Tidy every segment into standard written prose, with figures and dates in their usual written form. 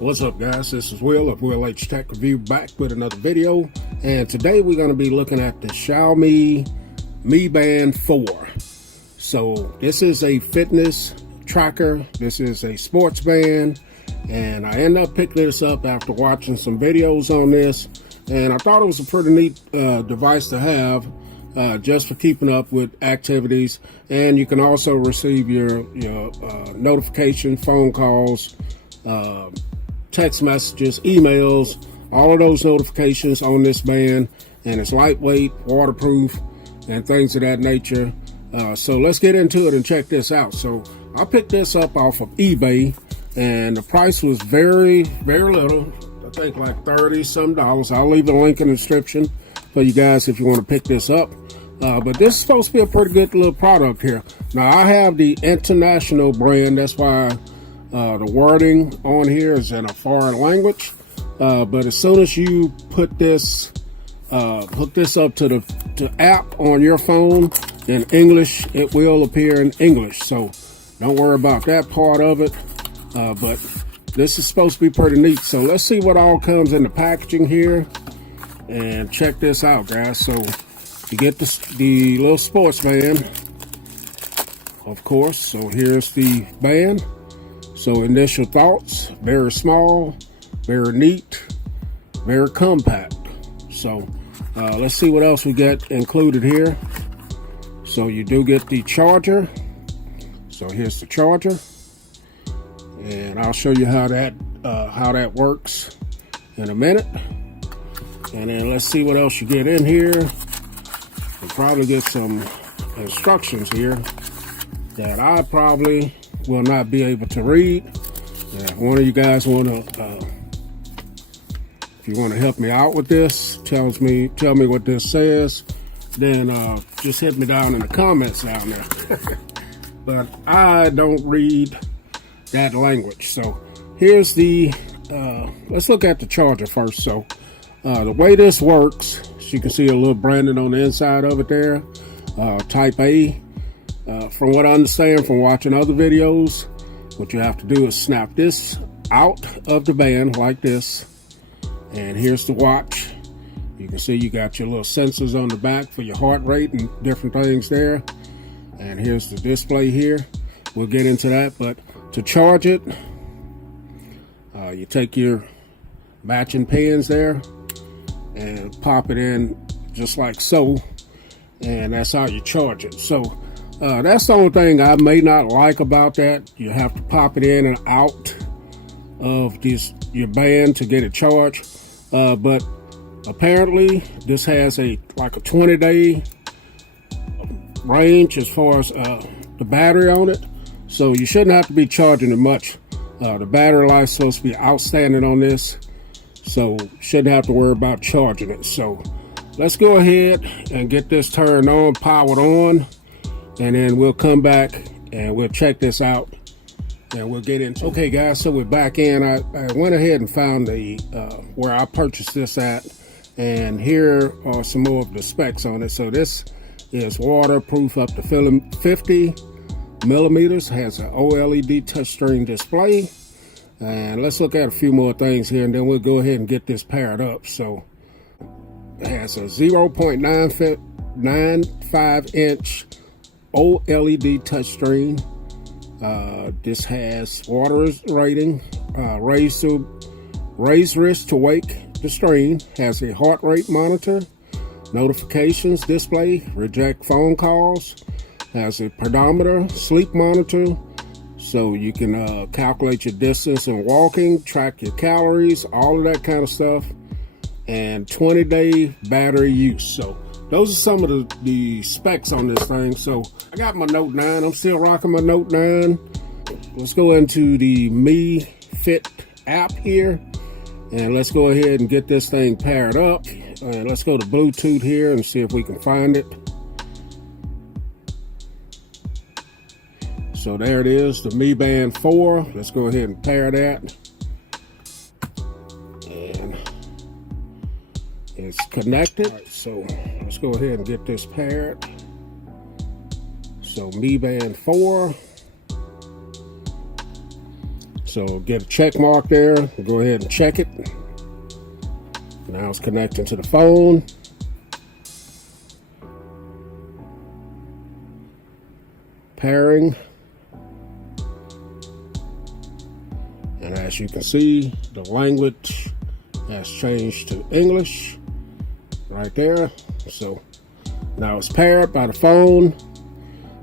What's up, guys? This is Will of Will H Tech Review, back with another video, and today we're going to be looking at the Xiaomi Mi Band 4. So this is a fitness tracker, this is a sports band, and I ended up picking this up after watching some videos on this, and I thought it was a pretty neat device to have, just for keeping up with activities. And you can also receive your notification, phone calls, text messages, emails, all of those notifications on this band, and it's lightweight, waterproof, and things of that nature. So let's get into it and check this out. So I picked this up off of eBay, and the price was very little. I think like $30-some. I'll leave a link in the description for you guys if you want to pick this up. But this is supposed to be a pretty good little product here. Now I have the international brand, that's why the wording on here is in a foreign language, but as soon as you put this, hook this up to the app on your phone in English, it will appear in English. So don't worry about that part of it. But this is supposed to be pretty neat. So let's see what all comes in the packaging here, and check this out, guys. So you get the little sports band, of course. So here's the band. So initial thoughts, very small, very neat, very compact. So let's see what else we get included here. So you do get the charger. So here's the charger, and I'll show you how that works in a minute. And then let's see what else you get in here. You'll probably get some instructions here that I probably will not be able to read. If one of you guys want to, if you want to help me out with this, tell me what this says, then just hit me down in the comments down there. But I don't read that language. So here's the, let's look at the charger first. So the way this works, as you can see a little branding on the inside of it there, type A. From what I understand from watching other videos, what you have to do is snap this out of the band like this, and here's the watch. You can see you got your little sensors on the back for your heart rate and different things there, and here's the display here. We'll get into that, but to charge it, you take your matching pins there and pop it in just like so, and that's how you charge it. So that's the only thing I may not like about that. You have to pop it in and out of your band to get it charged. But apparently this has like a 20-day range as far as the battery on it. So you shouldn't have to be charging it much. The battery life's supposed to be outstanding on this, so shouldn't have to worry about charging it. So let's go ahead and get this turned on, powered on, and then we'll come back and we'll check this out and we'll get into it. Okay, guys, so we're back in. I went ahead and found the where I purchased this at, and here are some more of the specs on it. So this is waterproof up to 50 millimeters, has an OLED touchscreen display, and let's look at a few more things here, and then we'll go ahead and get this paired up. So it has a 0.95 inch OLED touchscreen. This has water rating, raise wrist to wake the screen, has a heart rate monitor, notifications display, reject phone calls, has a pedometer, sleep monitor, so you can calculate your distance and walking, track your calories, all of that kind of stuff, and 20-day battery use. So those are some of the specs on this thing. So I got my Note 9. I'm still rocking my Note 9. Let's go into the Mi Fit app here, and let's go ahead and get this thing paired up. And let's go to Bluetooth here and see if we can find it. So there it is, the Mi Band 4. Let's go ahead and pair that. And it's connected. Right, so let's go ahead and get this paired. So Mi Band 4. So get a check mark there. Go ahead and check it. Now it's connecting to the phone. Pairing. And as you can see, the language has changed to English right there. So now it's paired by the phone.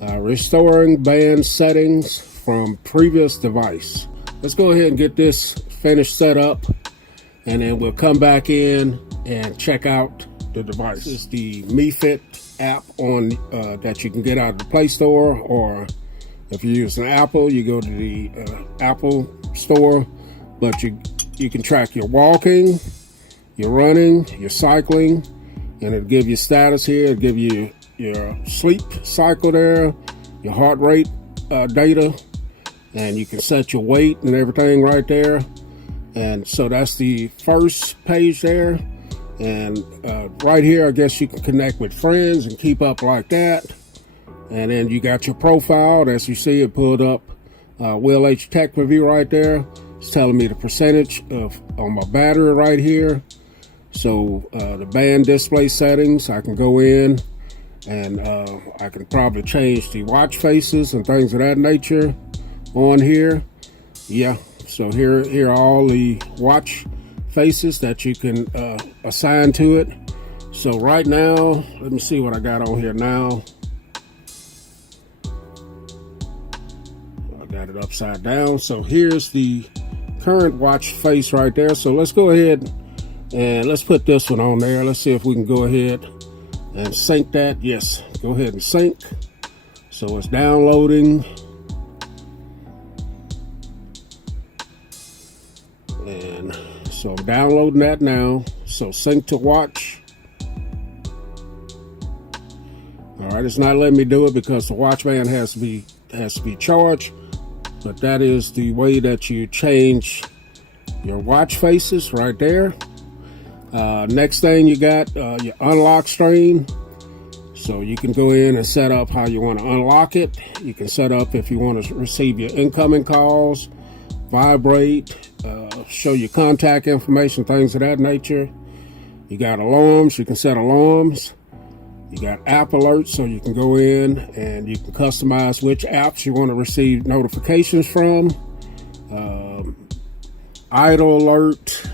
Restoring band settings from previous device. Let's go ahead and get this finished set up, and then we'll come back in and check out the device. This is the Mi Fit app on that you can get out of the Play Store, or if you're using Apple, you go to the Apple Store. But you can track your walking, your running, your cycling, and it'll give you status here. It'll give you your sleep cycle there, your heart rate data, and you can set your weight and everything right there. And so that's the first page there. And right here, I guess you can connect with friends and keep up like that. And then you got your profile. As you see, it pulled up Will H Tech Review right there. It's telling me the percentage on my battery right here. So the band display settings, I can go in and I can probably change the watch faces and things of that nature on here. Yeah, so here are all the watch faces that you can assign to it. So right now, let me see what I got on here now. I got it upside down. So here's the current watch face right there. So let's go ahead and let's put this one on there. Let's see if we can go ahead and sync that. Yes, go ahead and sync. So it's downloading. And so I'm downloading that now. So sync to watch. All right, it's not letting me do it because the watch band has to be charged. But that is the way that you change your watch faces right there. Next thing you got your unlock screen. So you can go in and set up how you want to unlock it. You can set up if you want to receive your incoming calls, vibrate, show your contact information, things of that nature. You got alarms. You can set alarms. You got app alerts, so you can go in and you can customize which apps you want to receive notifications from. Idle alert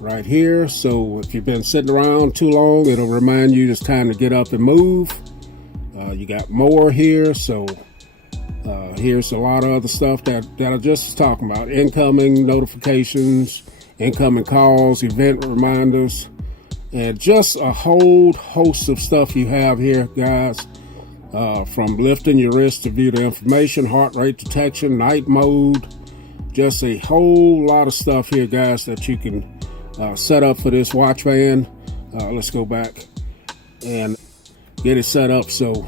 right here. So if you've been sitting around too long, it'll remind you it's time to get up and move. You got more here. So here's a lot of other stuff that I just was talking about. Incoming notifications, incoming calls, event reminders, and just a whole host of stuff you have here, guys. From lifting your wrist to view the information, heart rate detection, night mode, just a whole lot of stuff here, guys, that you can set up for this watch band. Let's go back and get it set up. So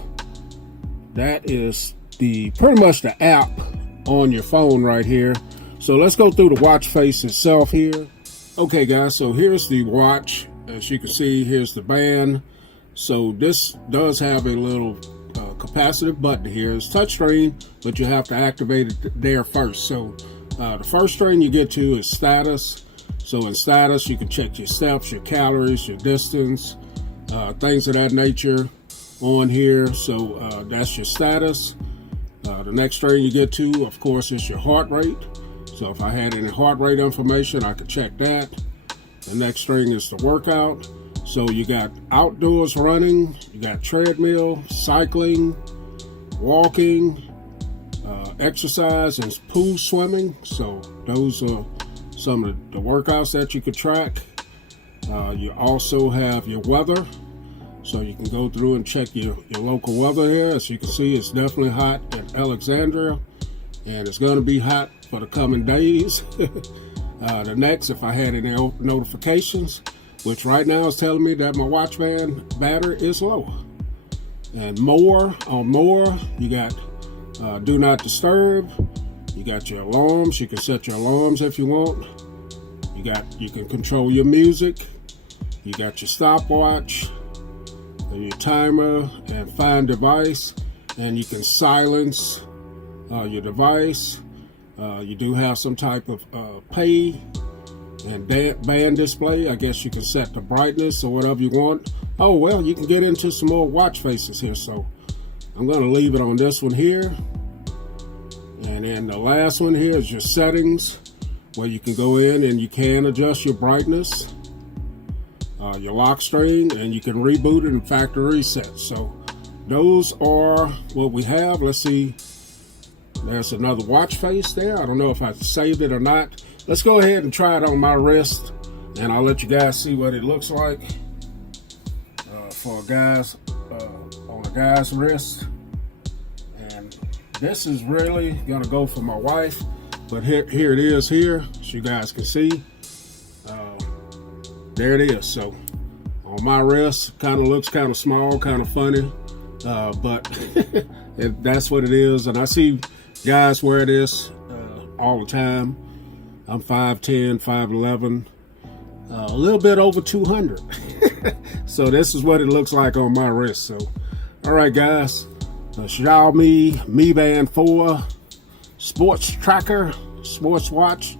that is pretty much the app on your phone right here. So let's go through the watch face itself here. Okay, guys, so here's the watch. As you can see, here's the band. So this does have a little capacitive button here. It's touchscreen, but you have to activate it there first. So the first screen you get to is status. So in status, you can check your steps, your calories, your distance, things of that nature on here. So that's your status. The next screen you get to, of course, is your heart rate. So if I had any heart rate information, I could check that. The next string is the workout. So you got outdoors running, you got treadmill, cycling, walking, exercise, and pool swimming. So those are some of the workouts that you could track. You also have your weather. So you can go through and check your local weather here. As you can see, it's definitely hot at Alexandria, and it's going to be hot for the coming days. The next, if I had any notifications, which right now is telling me that my watch band battery is low. And more, you got do not disturb. You got your alarms. You can set your alarms if you want. You can control your music. You got your stopwatch, and your timer, and find device. And you can silence your device. You do have some type of pay and band display. I guess you can set the brightness or whatever you want. Oh well, you can get into some more watch faces here, so I'm going to leave it on this one here. And then the last one here is your settings, where you can go in and you can adjust your brightness, your lock screen, and you can reboot it and factory reset. So those are what we have. Let's see. There's another watch face there. I don't know if I saved it or not. Let's go ahead and try it on my wrist, and I'll let you guys see what it looks like for guys on a guy's wrist. And this is really gonna go for my wife, but here it is here, so you guys can see. There it is. So on my wrist, kind of looks kind of small, kind of funny, but that's what it is. And I see guys wear this all the time. I'm 5'10", 5'11", a little bit over 200. So this is what it looks like on my wrist. So, all right, guys, the Xiaomi Mi Band 4 sports tracker, sports watch.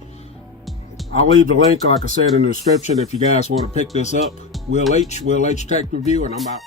I'll leave the link, like I said, in the description if you guys want to pick this up. Will H Tech Review, and I'm out.